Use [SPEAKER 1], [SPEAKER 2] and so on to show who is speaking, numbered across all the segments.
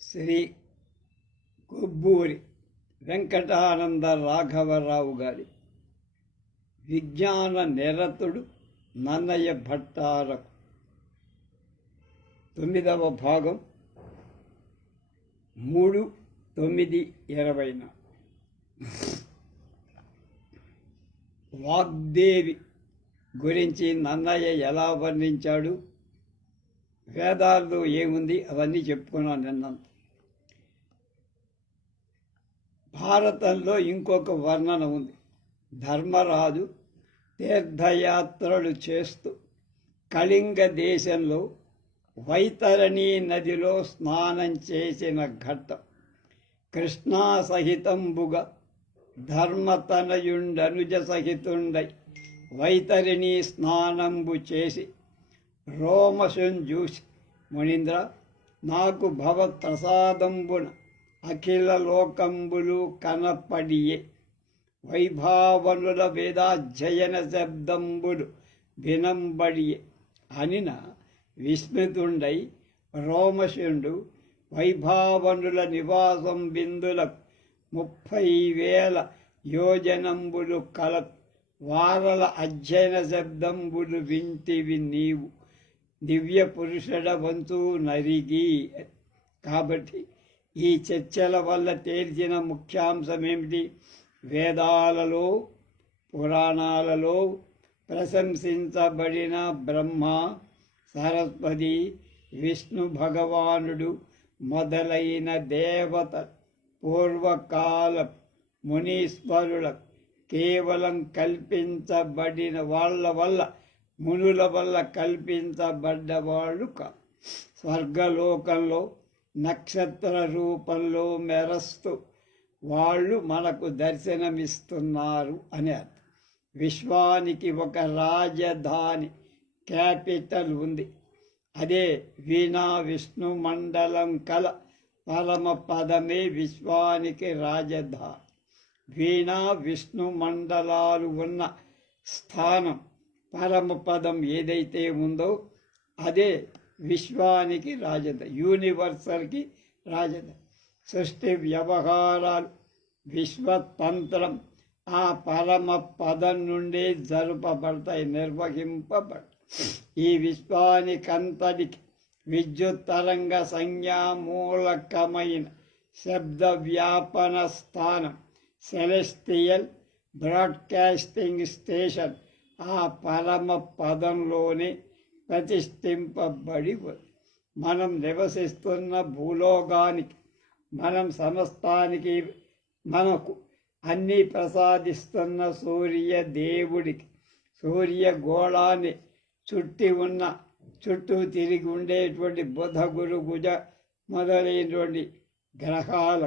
[SPEAKER 1] శ్రీ కొబ్బూరి వెంకటానంద రాఘవరావు గారి విజ్ఞాన నిరతుడు నన్నయ్య భట్టారకు. తొమ్మిదవ భాగం మూడు తొమ్మిది ఇరవైన వాగ్దేవి గురించి నన్నయ్య ఎలా వర్ణించాడు? వేదాల్లో ఏముంది? అవన్నీ చెప్పుకున్నాను నిన్నంత భారతంలో ఇంకొక వర్ణన ఉంది. ధర్మరాజు తీర్థయాత్రలు చేస్తూ కళింగ దేశంలో వైతరణి నదిలో స్నానం చేసిన ఘట్టం. కృష్ణా సహితంబుగా ధర్మతనయుండనుజ సహితుండై వైతరిణి స్నానంబు చేసి రోమశం చూసి మునీంద్ర నాకు భవత్ప్రసాదంబున అఖిల లోకంబులు కనపడియే. వైభావనుల వేదాధ్యయన శబ్దంబులు వినంబడియే. అనిన విస్మితుండై రోమశుండు వైభావనుల నివాసం బిందులకు ముప్పై వేల యోజనంబులు కల వారల అధ్యయన శబ్దంబులు వింటివి నీవు. దివ్య పురుషుడ వంతు నరిగి. కాబట్టి ఈ చర్చల వల్ల తేల్చిన ముఖ్యాంశం ఏమిటి వేదాలలో పురాణాలలో ప్రశంసించబడిన బ్రహ్మ సరస్వతి విష్ణు భగవానుడు మొదలైన దేవత పూర్వకాల మునీశ్వరుల కేవలం కల్పించబడిన వాళ్ళ వల్ల మునుల వల్ల కల్పించబడ్డవాళ్ళు కా స్వర్గలోకంలో నక్షత్ర రూపంలో మెరస్తూ. వాళ్ళు మనకు దర్శనమిస్తున్నారు అని అర్థం. విశ్వానికి ఒక రాజధాని క్యాపిటల్ ఉంది. అదే వీణా విష్ణు మండలం కల పరమ పదమే విశ్వానికి రాజధాని. వీణా విష్ణు మండలాలు ఉన్న స్థానం పరమ పదం ఏదైతే ఉందో అదే విశ్వానికి రాజధ యూనివర్సల్కి రాజధాని సృష్టి వ్యవహారాలు విశ్వతంత్రం ఆ పరమ పదం నుండి జరుపబడతాయి నిర్వహింపబడతాయి ఈ విశ్వానికంతటికి విద్యుత్ తరంగ సంజ్ఞామూలకమైన శబ్ద వ్యాపన స్థానం సెలెస్టియల్ బ్రాడ్కాస్టింగ్ స్టేషన్ ఆ పరమ పదంలోనే ప్రతిష్ఠింపబడి మనం నివసిస్తున్న భూలోకానికి మనం సమస్తానికి మనకు అన్నీ ప్రసాదిస్తున్న సూర్య దేవుడికి సూర్య గోళాన్ని చుట్టి ఉన్న చుట్టూ తిరిగి ఉండేటువంటి బుధ గురు గుజ మొదలైనటువంటి గ్రహాల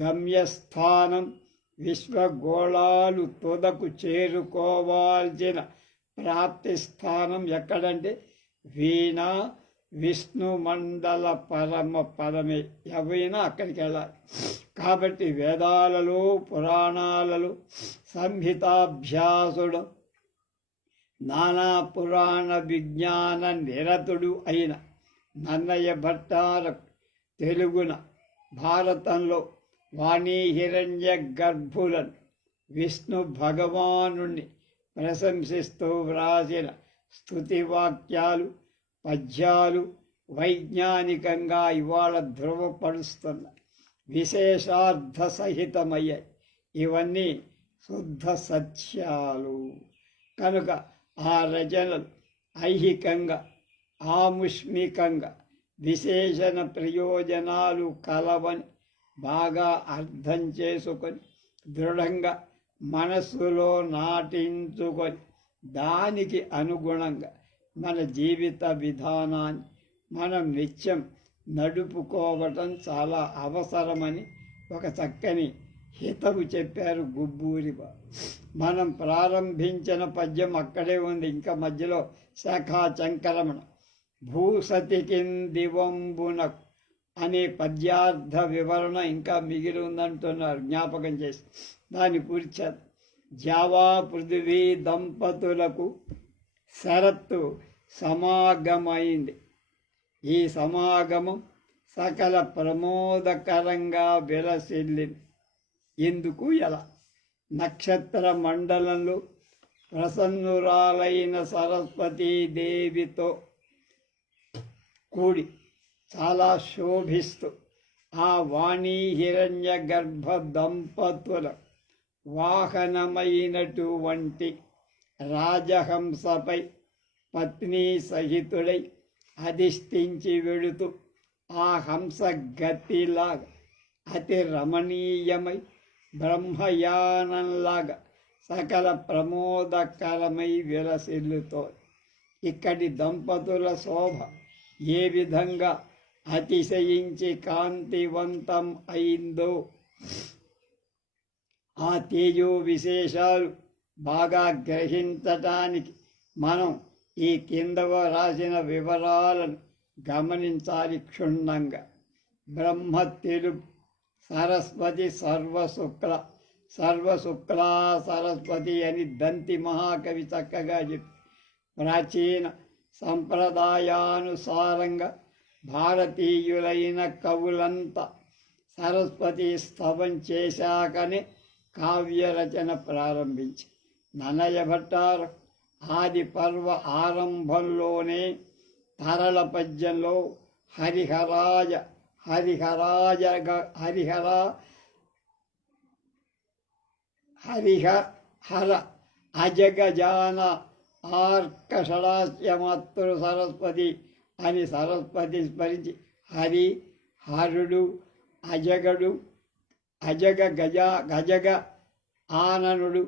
[SPEAKER 1] గమ్యస్థానం విశ్వగోళాలు తుదకు చేరుకోవాల్సిన ప్రాప్తి స్థానం ఎక్కడంటే వీణ విష్ణు మండల పరమ పదమే. ఎవైనా అక్కడికి వెళ్ళాలి. కాబట్టి వేదాలలో పురాణాలలో సంహితాభ్యాసుడు నానా పురాణ విజ్ఞాన నిరతుడు అయిన నన్నయ్య భట్టార తెలుగున భారతంలో వాణీ హిరణ్య గర్భులను విష్ణు భగవానుణ్ణి ప్రశంసిస్తూ వ్రాసిన స్థుతివాక్యాలు పద్యాలు వైజ్ఞానికంగా ఇవాళ ధృవపరుస్తున్న విశేషార్థ సహితమయ్యాయి ఇవన్నీ శుద్ధ సత్యాలు. కనుక ఆ రచనలు ఐహికంగా ఆముష్మికంగా విశేషణ ప్రయోజనాలు కలవని బాగా అర్థం చేసుకొని దృఢంగా మనస్సులో నాటించుకొని దానికి అనుగుణంగా మన జీవిత విధానాన్ని మనం నిత్యం నడుపుకోవటం చాలా అవసరమని ఒక చక్కని హితవు చెప్పారు గుబ్బూరి మనం ప్రారంభించిన పద్యం అక్కడే ఉంది ఇంకా మధ్యలో శాఖా చంకరమణ భూసతి దివంబునకు అనే పద్యార్థ వివరణ ఇంకా మిగిలి ఉందంటున్నారు జ్ఞాపకం చేసి. దాన్ని కూర్చారు జావా పృథివీ దంపతులకు షరత్తు సమాగమైంది. ఈ సమాగమం సకల ప్రమోదకరంగా విలసిల్లింది. ఎందుకు ఎలా? నక్షత్ర మండలంలో ప్రసన్నురాలైన సరస్వతీదేవితో కూడి చాలా శోభిస్తూ. ఆ వాణి హిరణ్య గర్భ దంపతుల వాహనమైనటువంటి రాజహంసపై పత్ని సహితుడై అధిష్ఠించి వెళుతూ ఆ హంస గతిలాగా అతి రమణీయమై బ్రహ్మయానంలాగా సకల ప్రమోదకరమై విలసిల్లుతో ఇక్కడి దంపతుల శోభ ఏ విధంగా అతిశయించి కాంతివంతం అయిందో. ఆ తేజో విశేషాలు బాగా గ్రహించటానికి మనం ఈ కింద రాసిన వివరాలను గమనించాలి క్షుణ్ణంగా. బ్రహ్మ తెలుగు సరస్వతి సర్వశుక్ల సర్వశుక్ల సరస్వతి అని దంతి మహాకవి చక్కగా చెప్పి ప్రాచీన సంప్రదాయానుసారంగా భారతీయులైన కవులంతా సరస్వతి స్తవం చేశాకనే కావ్యరచన ప్రారంభించి నన్నయ భట్టారు ఆది పర్వ ఆరంభంలోనే తరళ పద్యంలో హరిహరాజ హరిహరాజ హరిహర హరిహ హర అజగజాన ఆర్కషడాస్యమాతృ సరస్వతి అని సరస్వతి స్మరించి హరి హరుడు అజగడు అజగ గజ గజగ ఆననుడు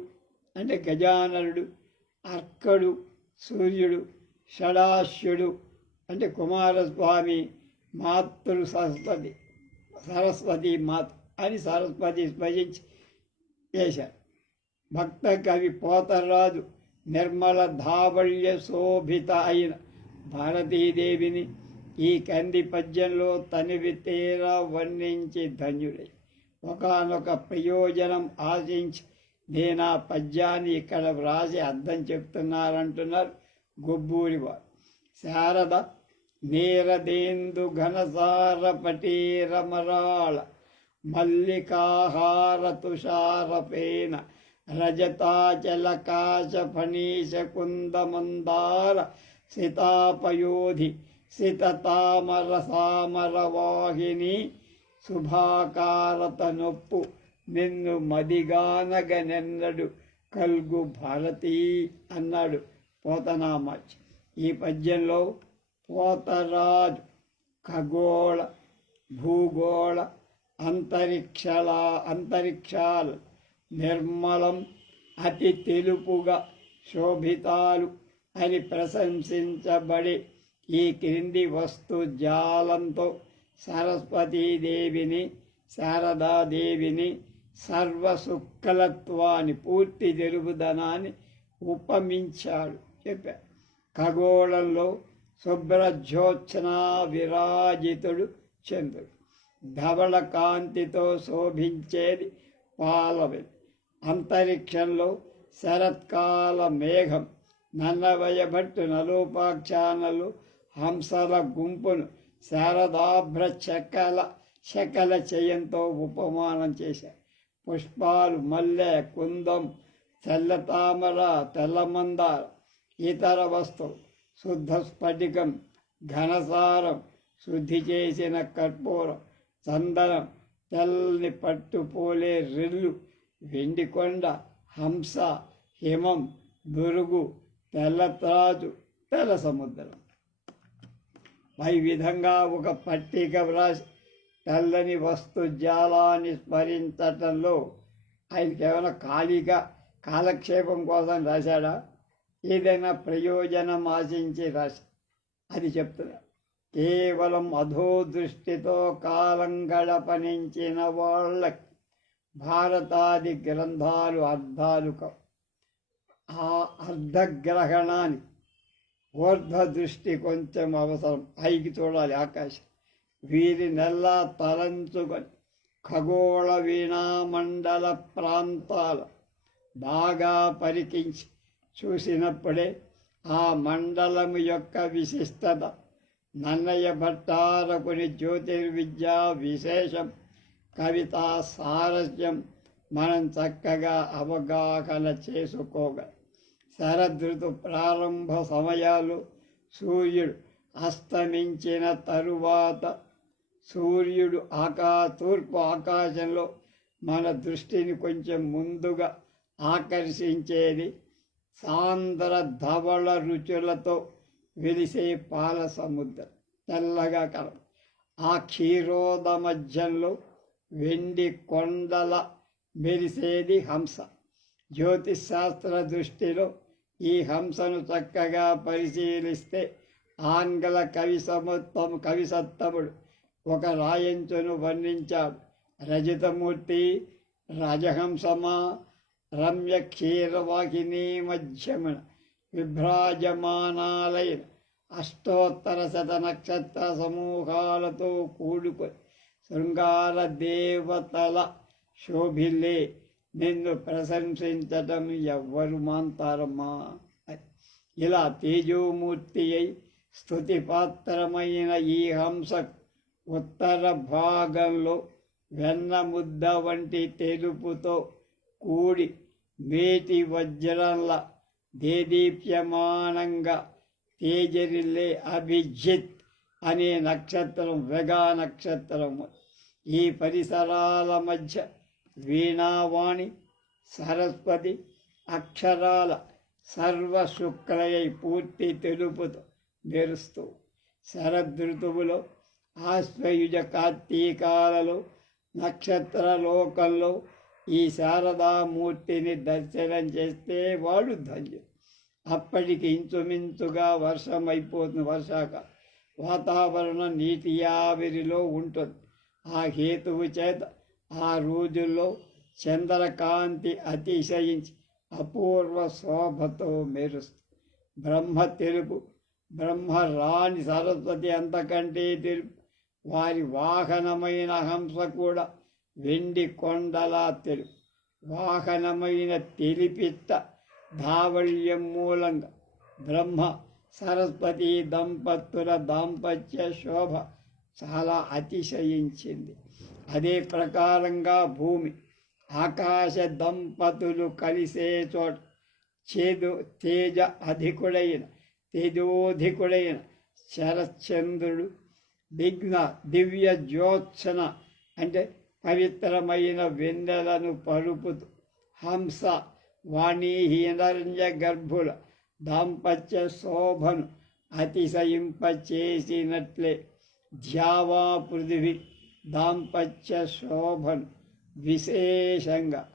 [SPEAKER 1] అంటే గజాననుడు అర్కడు సూర్యుడు షడాశ్యుడు అంటే కుమారస్వామి మాతృ సరస్వతి సరస్వతి మాత అని సరస్వతి స్మరించి వేశారు. భక్త కవి పోతరాజు నిర్మల ధావళ్య శోభిత అయిన భారతీదేవిని ఈ కంది పద్యంలో తనివి తీరా వర్ణించి ధన్యుడై. ఒకనొక ప్రయోజనం ఆశించి నేను ఆ పద్యాన్ని ఇక్కడ వ్రాసి అర్థం చెప్తున్నారంటున్నారు గొబ్బూరి వారు శారద నీరదేందు ఘనసార పటీరమరాళ మల్లికాహార తుషారపేన రజతాచలకాశ ఫణీశ కుందమందార సితాపయోధి సితతామర సామర వాహిని శుభాకారత నొప్పు నిన్ను మదిగానగనెన్నడు కల్గు భారతీ అన్నాడు పోతనామాచి. ఈ పద్యంలో పోతరాజు ఖగోళ భూగోళ అంతరిక్షల అంతరిక్షాల నిర్మలం అతి తెలుపుగా శోభితాలు అని ప్రశంసించబడి ఈ క్రింది వస్తు జాలంతో సరస్వతీదేవిని శారదాదేవిని సర్వసుక్కలత్వాన్ని పూర్తి తెలుగుదనాన్ని ఉపమించాడు. చెప్పాడు ఖగోళంలో శుభ్రజ్యోత్సన విరాజితుడు చంద్రుడు. ధవళ కాంతితో శోభించేది పాలవి అంతరిక్షంలో శరత్కాల మేఘం నన్నవయభట్టు నలోపాఖ్యానలు హంసల గుంపును శారదాభ్ర చకల శకల చేయంతో ఉపమానం చేశారు పుష్పాలు మల్లె కుందం తెల్ల తామర తెల్లమందార ఇతర వస్తువు శుద్ధ స్ఫటికం ఘనసారం శుద్ధి చేసిన కర్పూరం చందనం తెల్లని పట్టుపోలే రెల్లు వెండికొండ హంస హిమం బురుగు తెల్లత్రాజు తెల్ల సముద్రం. పై విధంగా ఒక పట్టిక వ్రాసి తెల్లని వస్తు జాలాన్ని స్మరించటంలో ఆయనకి ఏమైనా ఖాళీగా కాలక్షేపం కోసం రాశాడా? ఏదైనా ప్రయోజనం ఆశించి రాశా అది చెప్తున్నా. కేవలం అధో దృష్టితో కాలం గడపనించిన వాళ్ళకి భారతాది గ్రంథాలు అర్థాలు కావు. ఆ అర్ధగ్రహణానికి ఊర్ధ్వ దృష్టి కొంచెం అవసరం పైకి చూడాలి ఆకాశం. వీరి నెల్లా తలంచుకొని ఖగోళ వీణామండల ప్రాంతాలు బాగా పరికించి చూసినప్పుడే ఆ మండలము యొక్క విశిష్టత నన్నయ్య భట్టారకుని జ్యోతిర్విద్యా విశేషం కవితా సారస్యం మనం చక్కగా అవగాహన చేసుకోగలం. శరదృతు ప్రారంభ సమయాలు సూర్యుడు అస్తమించిన తరువాత సూర్యుడు ఆకా తూర్పు ఆకాశంలో మన దృష్టిని కొంచెం ముందుగా ఆకర్షించేది. సాంద్ర ధవళ రుచులతో వెలిసే పాల సముద్రం తెల్లగా కలదు. ఆ క్షీరోద మధ్యంలో వెండి కొండల మెరిసేది హంస. జ్యోతిష్ శాస్త్ర దృష్టిలో ఈ హంసను చక్కగా పరిశీలిస్తే ఆంగ్ల కవి సముత్తము కవిసత్తముడు ఒక రాయంచును వర్ణించాడు. రజితమూర్తి రాజహంసమా రమ్య క్షీరవాహిని మధ్యమున విభ్రాజమానాలైన అష్టోత్తర శత నక్షత్ర సమూహాలతో కూడుకొని శృంగార దేవతల శోభిల్లే నిన్ను ప్రశంసించటం ఎవ్వరు మాంతారమ్మా. ఇలా తేజోమూర్తి అయి స్తుతిపాత్రమైన ఈ హంస ఉత్తర భాగంలో వెన్న ముద్ద వంటి తెలుపుతో కూడి మేటి వజ్రంల దేదీప్యమానంగా తేజరిల్లే అభిజిత్ అనే నక్షత్రం వెగా నక్షత్రము. ఈ పరిసరాల మధ్య వీణావాణి సరస్వతి అక్షరాల సర్వశుక్లయై పూర్తి తెలుపుతో మెరుస్తూ శరదృతువులో ఆశ్వయుజ కార్తీకాలలో నక్షత్ర లోకంలో ఈ శారదామూర్తిని దర్శనం చేస్తే వాడు ధన్యుడు అప్పటికి ఇంచుమించుగా వర్షం అయిపోతుంది వర్షాక. వాతావరణం నీటి ఆవిరిలో ఉంటుంది. ఆ హేతువు చేత ఆ రోజుల్లో చంద్రకాంతి అతిశయించి అపూర్వ శోభతో మెరుస్తుంది బ్రహ్మ తెలుపు బ్రహ్మ రాణి సరస్వతి అంతకంటే తెలుపు. వారి వాహనమైన హంస కూడా వెండి కొండలా తెలుపు. వాహనమైన తెలిపిత్త ధావళ్యం మూలంగా బ్రహ్మ సరస్వతి దంపతుల దాంపత్య శోభ చాలా అతిశయించింది. అదే ప్రకారంగా భూమి. ఆకాశ దంపతులు కలిసే చోట చేదు తేజ అధికుడైన తేజోధికుడైన శరశ్చంద్రుడు విఘ్న దివ్య జ్యోత్సన అంటే పవిత్రమైన వెన్నెలను పలుపుతూ హంస వాణీహీనరంజ గర్భుల దాంపత్య శోభను అతిశయింపచేసినట్లే. ధ్యావా పృథివీ దాంపత్య శోభను విశేషంగా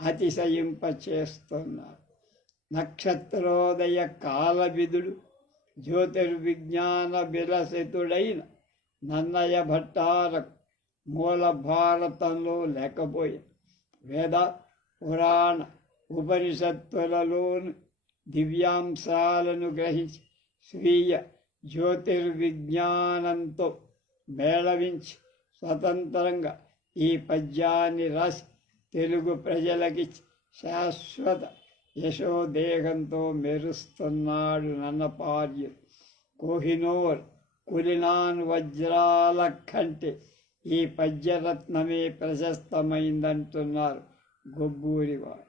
[SPEAKER 1] అతిశయింపచేస్తున్నారు. నక్షత్రోదయ కాలవిధుడు జ్యోతిర్విజ్ఞాన విలసితుడైన నన్నయ భట్టారకు మూల భారతంలో లేకపోయిన వేద పురాణ ఉపనిషత్తులలోని దివ్యాంశాలను గ్రహించి స్వీయ జ్యోతిర్విజ్ఞానంతో మేళవించి స్వతంత్రంగా ఈ పద్యాన్ని రాసి తెలుగు ప్రజలకి శాశ్వత యశోదేహంతో మెరుస్తున్నాడు నన్నపార్య. కోహినోర్ కులినాన్ వజ్రాల కంటే ఈ పద్యరత్నమే ప్రశస్తమైందంటున్నారు గొబ్బూరివారు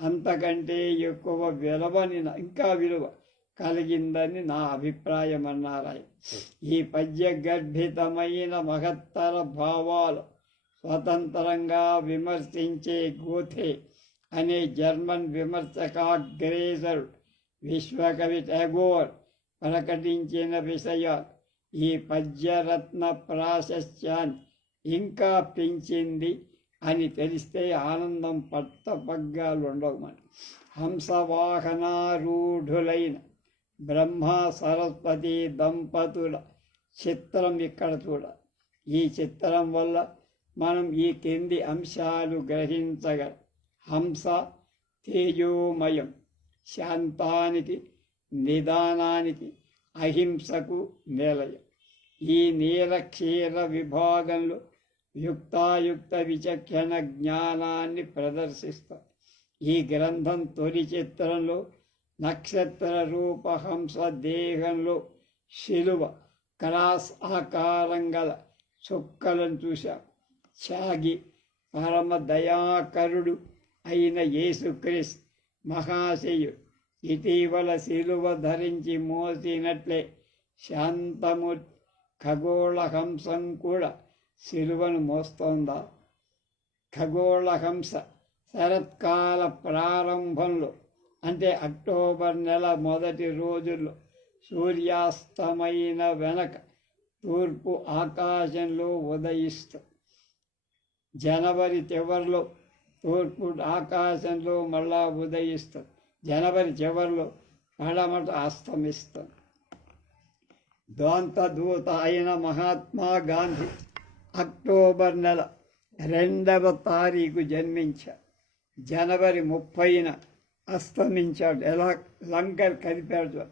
[SPEAKER 1] అంతకంటే ఎక్కువ విలువని ఇంకా విలువ కలిగిందని నా అభిప్రాయం అన్నారు ఆయన. ఈ పద్య గర్భితమైన మహత్తర భావాలు స్వతంత్రంగా విమర్శించే గోథే అనే జర్మన్ విమర్శకాగ్రేసరుడు విశ్వకవి టాగోర్ ప్రకటించిన విషయాలు. ఈ పద్యరత్న ప్రాశస్యాన్ని ఇంకా పెంచింది అని తెలిస్తే ఆనందం పట్టపగ్గాలు ఉండవు మన హంసవాహనారూఢులైన బ్రహ్మ సరస్వతి దంపతుల చిత్రం ఇక్కడ చూడ. ఈ చిత్రం వల్ల మనం ఈ కింది అంశాలు గ్రహించగల హంస తేజోమయం శాంతానికి నిదానానికి అహింసకు నిలయం. ఈ నీలక్షీర విభాగంలో యుక్తాయుక్త విచక్షణ జ్ఞానాన్ని ప్రదర్శిస్తాం. ఈ గ్రంథం తొలి చిత్రంలో నక్షత్ర రూపహంస దేహంలో శిలువ క్రాస్ ఆకారం గల చుక్కలను చూశాం. త్యాగి పరమ దయాకరుడు అయిన యేసుక్రీస్ మహాశయుడు ఇటీవల శిలువ ధరించి మోసినట్లే శాంతము ఖగోళ హంసం కూడా శిలువను మోస్తోందా? ఖగోళ హంస శరత్కాల ప్రారంభంలో అంటే అక్టోబర్ నెల మొదటి రోజుల్లో సూర్యాస్తమైన వెనక తూర్పు ఆకాశంలో ఉదయిస్తూ. జనవరి చివరిలో తూర్పు ఆకాశంలో మళ్ళా ఉదయిస్తుంది జనవరి చివరిలో పడమట అస్తమిస్తుంది దూత అయిన మహాత్మా గాంధీ అక్టోబర్ నెల రెండవ తారీఖు జన్మించారు. జనవరి ముప్పైన అస్తమించాడు. ఎలా? లంకర్ కదిపాడు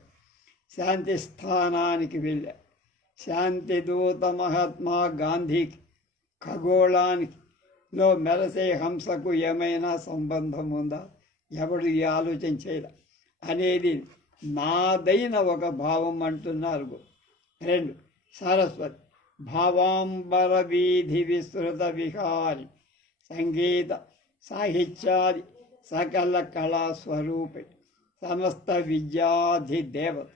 [SPEAKER 1] శాంతి స్థానానికి వెళ్ళా. శాంతి దూత మహాత్మా గాంధీకి ఖగోళానికి లో మెరసే హంసకు ఏమైనా సంబంధం ఉందా? ఎవడు ఈ ఆలోచన చేయాల అనేది నాదైన ఒక భావం అంటున్నారు. రెండు సరస్వతి భావాంబర వీధి విస్తృత విహారి సంగీత సాహిత్యాది సకల కళాస్వరూపి సమస్త విద్యాధి దేవత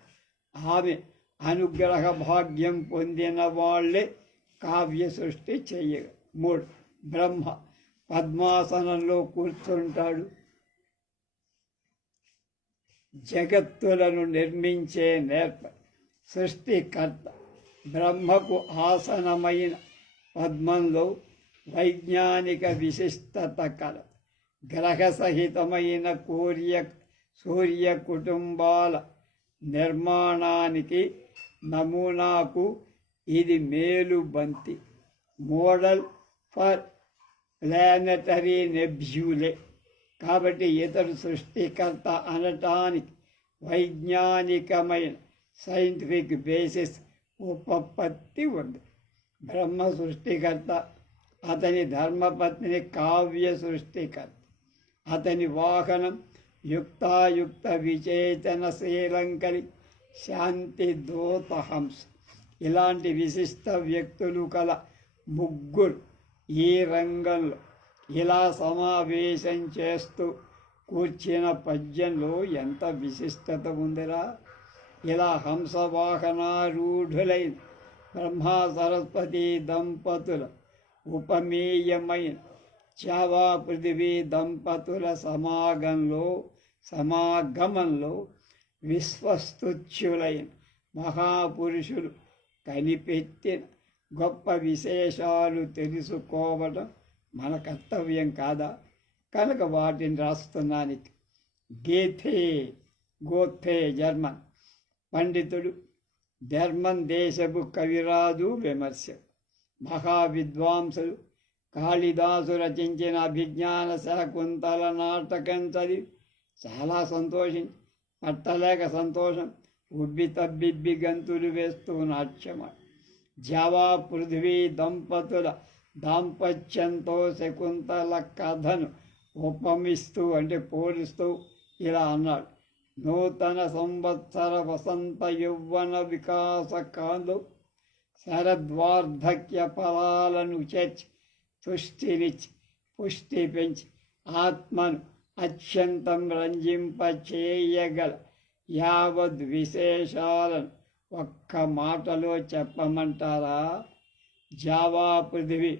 [SPEAKER 1] ఆమె అనుగ్రహ భాగ్యం పొందిన వాళ్ళే కావ్య సృష్టి చెయ్య మూడు. బ్రహ్మ పద్మాసనంలో కూర్చుంటాడు. జగత్తులను నిర్మించే నేర్ప. సృష్టికర్త. బ్రహ్మకు ఆసనమైన పద్మంలో వైజ్ఞానిక విశిష్టత కలదు గ్రహ సహితమైన కోర్య సూర్య కుటుంబాల నిర్మాణానికి నమూనాకు ఇది మేలు బంతి. Model for planetary nebulae. కాబట్టి ఇతడు సృష్టికర్త అనటానికి వైజ్ఞానికమైన సైంటిఫిక్ బేసిస్ ఉపపత్తి ఉంది. బ్రహ్మ సృష్టికర్త అతని ధర్మపత్ని కావ్య సృష్టికర్త. అతని వాహనం యుక్తాయుక్త విచేతన శ్రీలంకలి శాంతి దూతహంస ఇలాంటి విశిష్ట వ్యక్తులు కల ముగ్గురు ఈ రంగంలో ఇలా సమావేశం చేస్తూ కూర్చిన పద్యంలో ఎంత విశిష్టత ఉందిరా? ఇలా హంసవాహనారూఢులైన బ్రహ్మా సరస్వతి దంపతుల ఉపమేయమైన చావా పృథివీ దంపతుల సమాగంలో సమాగమంలో విశ్వస్తుత్యులైన మహాపురుషులు కనిపెట్టిన గొప్ప విశేషాలు తెలుసుకోవడం మన కర్తవ్యం కాదా? కనుక వాటిని రాస్తున్నానికి గేథే గోథే జర్మన్ పండితుడు. జర్మన్ దేశపు కవిరాజు విమర్శ. మహావిద్వాంసులు కాళిదాసు రచించిన అభిజ్ఞాన శకుంతల నాటకం చదివి చాలా సంతోషించి పట్టలేక సంతోషం ఉబ్బి తబ్బిబ్బి గంతులు వేస్తూ నాట్యమా జవా పృథ్వీ దంపతుల దాంపత్యంతో శకుంతల కథను ఉపమిస్తూ అంటే పోలిస్తూ ఇలా అన్నాడు. నూతన సంవత్సర వసంత యౌవన వికాస కాలు శరద్వార్ధక్య ఫలాలను చేర్చి తుష్టినిచ్చి పుష్టి పెంచి ఆత్మను అత్యంతం రంజింప చేయగల యావద్ విశేషాలను ఒక్క మాటలో చెప్పమంటారా జావా పృథివి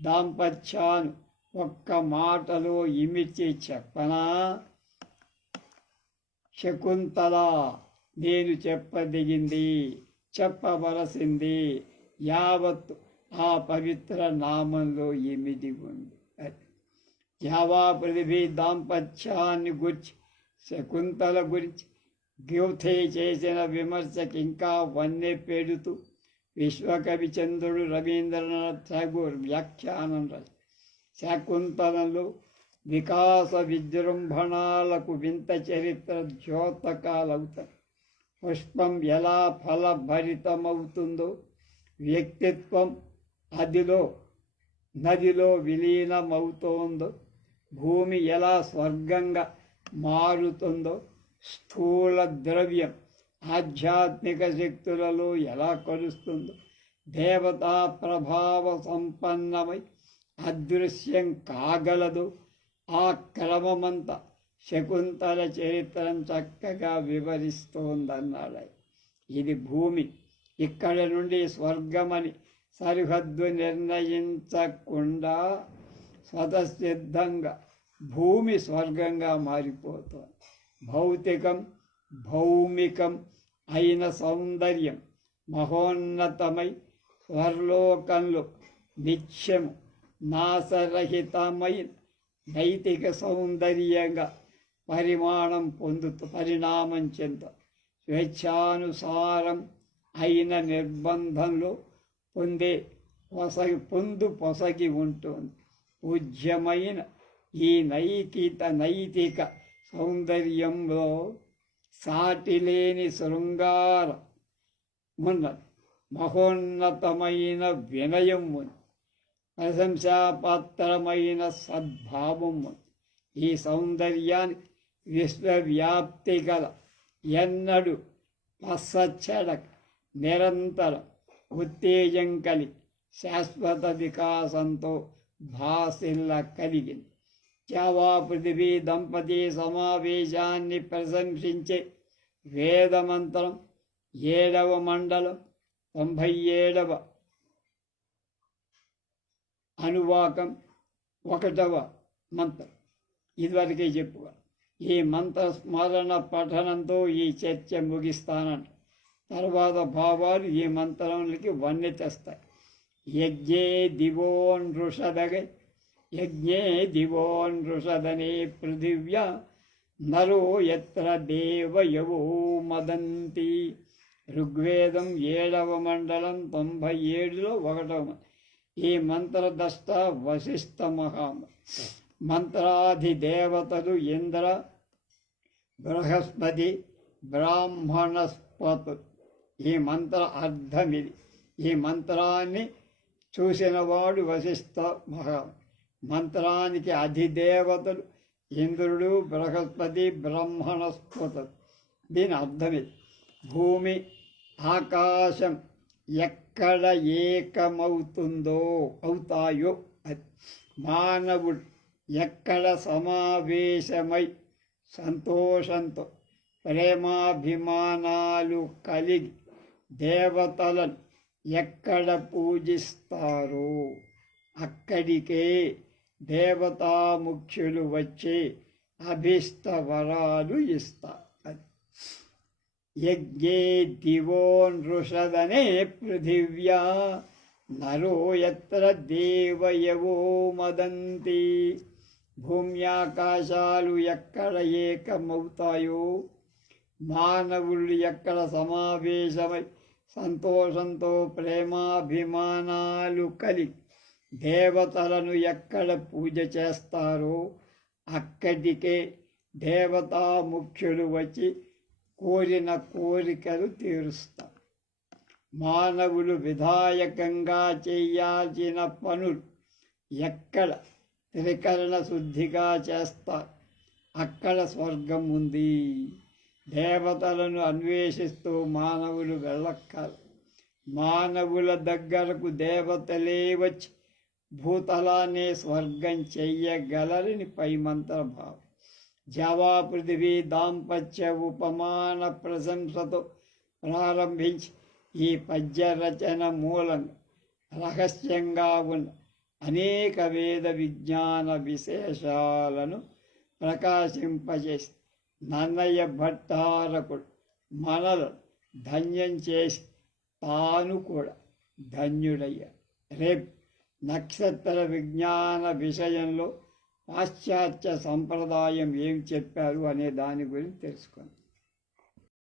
[SPEAKER 1] దాంపత్యాను ఒక్క మాటలో ఇమిచి చెప్పనా శకుంతల నేను చెప్పదిగింది చెప్పవలసింది యావత్ ఆ పవిత్ర నామంలో ఇమిది ఉంది? యావా పృథివీ దాంపత్యాన్ని గురించి శకుంతల గురించి గ్యూథే చేసిన విమర్శకి ఇంకా వన్నె పెడుతూ విశ్వకవి చంద్రుడు రవీంద్రనాథ్ ఠాగూర్ వ్యాఖ్యానం రాసి వికాస విజృంభణాలకు వింత చరిత్ర ద్యోతకాలవుతాయి. పుష్పం ఎలా ఫలభరితమవుతుందో వ్యక్తిత్వం అదిలో నదిలో విలీనమవుతోందో భూమి ఎలా స్వర్గంగా మారుతుందో స్థూల ద్రవ్యం ఆధ్యాత్మిక శక్తులలో ఎలా కలుస్తుందో దేవతా ప్రభావ సంపన్నమై అదృశ్యం కాగలదు. ఆ క్రమమంతా శకుంతల చరిత్రను చక్కగా వివరిస్తోందన్నాడు ఇది భూమి. ఇక్కడ నుండి స్వర్గమని సరిహద్దు నిర్ణయించకుండా స్వతసిద్ధంగా భూమి స్వర్గంగా మారిపోతుంది. భౌతికం భౌమికం అయిన సౌందర్యం మహోన్నతమై స్వర్లోకంలో నిత్యము నాశరహితమైన నైతిక సౌందర్యంగా పరిమాణం పొందుతూ పరిణామం చెంద స్వేచ్ఛానుసారం అయిన నిర్బంధంలో పొందే పొసగి పొందు పొసగి ఉంటుంది. పూజ్యమైన ఈ నైతిక నైతిక సౌందర్యంలో సాటిలేని శృంగారం ఉన్నది మహోన్నతమైన వినయం ఉంది. ప్రశంసాపాత్రమైన సద్భావం ఉంది. ఈ సౌందర్యాన్ని విశ్వవ్యాప్తి గల ఎన్నడు పశ్చడక నిరంతరం ఉత్తేజం కలిగి శాశ్వత వికాసంతో భాసిల్ల కలిగింది చావా పృథివీ దంపతి సమావేశాన్ని ప్రశంసించే వేదమంత్రం ఏడవ మండలం తొంభై ఏడవ అనువాకం ఒకటవ మంత్రం. ఇదివరకే చెప్పుగా ఈ మంత్ర స్మరణ పఠనంతో ఈ చర్చ ముగిస్తానంట తర్వాత భావాలు ఈ మంత్రములకి వన్నె తెస్తాయి. యజ్ఞే దివోనృషదగై యజ్ఞే దివోనృషదనే పృథివ్య నరో ఎత్ర దేవయవో మదంతి. ఋగ్వేదం ఏడవ మండలం తొంభై ఏడులో ఒకటవ ఈ మంత్రదష్ట వశిష్ఠ మహామ మంత్రాధిదేవతలు ఇంద్ర బృహస్పతి బ్రాహ్మణస్పతు ఈ మంత్ర అర్థం ఇది ఈ మంత్రాన్ని చూసినవాడు వశిష్ఠ మహా. మంత్రానికి అధిదేవతలు ఇంద్రుడు బృహస్పతి బ్రహ్మణస్పతులు దీని అర్థం ఇది భూమి ఆకాశం ఎక్కడ ఏకమవుతుందో అవుతాయో అది. మానవుడు ఎక్కడ సమావేశమై సంతోషంతో ప్రేమాభిమానాలు కలిగి దేవతలను ఎక్కడ పూజిస్తారో? అక్కడికే దేవతాముఖ్యులు వచ్చి అభిష్ట వరాలు ఇస్తారు. అది. యజ్ఞే దివో నృషదనే పృథివ్యా నరో ఎత్ర దేవయవో మదంతి. భూమ్యాకాశాలు ఎక్కడ ఏకమవుతాయో మానవులు ఎక్కడ సమావేశమై సంతోషంతో ప్రేమాభిమానాలు కలిగి దేవతలను ఎక్కడ పూజ చేస్తారో అక్కడికే దేవతా ముఖ్యులు వచ్చి కోరిన కోరికలు తీరుస్తారు. మానవులు విధాయకంగా చేయాల్సిన పనులు ఎక్కడ? త్రికరణ శుద్ధిగా చేస్తారు. అక్కడ స్వర్గం ఉంది. దేవతలను అన్వేషిస్తూ మానవులు వెళ్ళక్కర్ మానవుల దగ్గరకు దేవతలే వచ్చి భూతలాన్ని స్వర్గం చెయ్యగలరని పై మంత్రభావం జవా పృథివీ దాంపత్య ఉపమాన ప్రశంసతో ప్రారంభించి ఈ పద్య రచన మూలం రహస్యంగా ఉన్న అనేక వేద విజ్ఞాన విశేషాలను ప్రకాశింపజేస్తుంది. నన్నయ్య భట్టారకుడు మనలు ధన్యం చేసి తాను కూడా ధన్యుడయ్య. రేపు నక్షత్ర విజ్ఞాన విషయంలో పాశ్చాత్య సంప్రదాయం ఏం చెప్పారు అనే దాని గురించి తెలుసుకుందాం.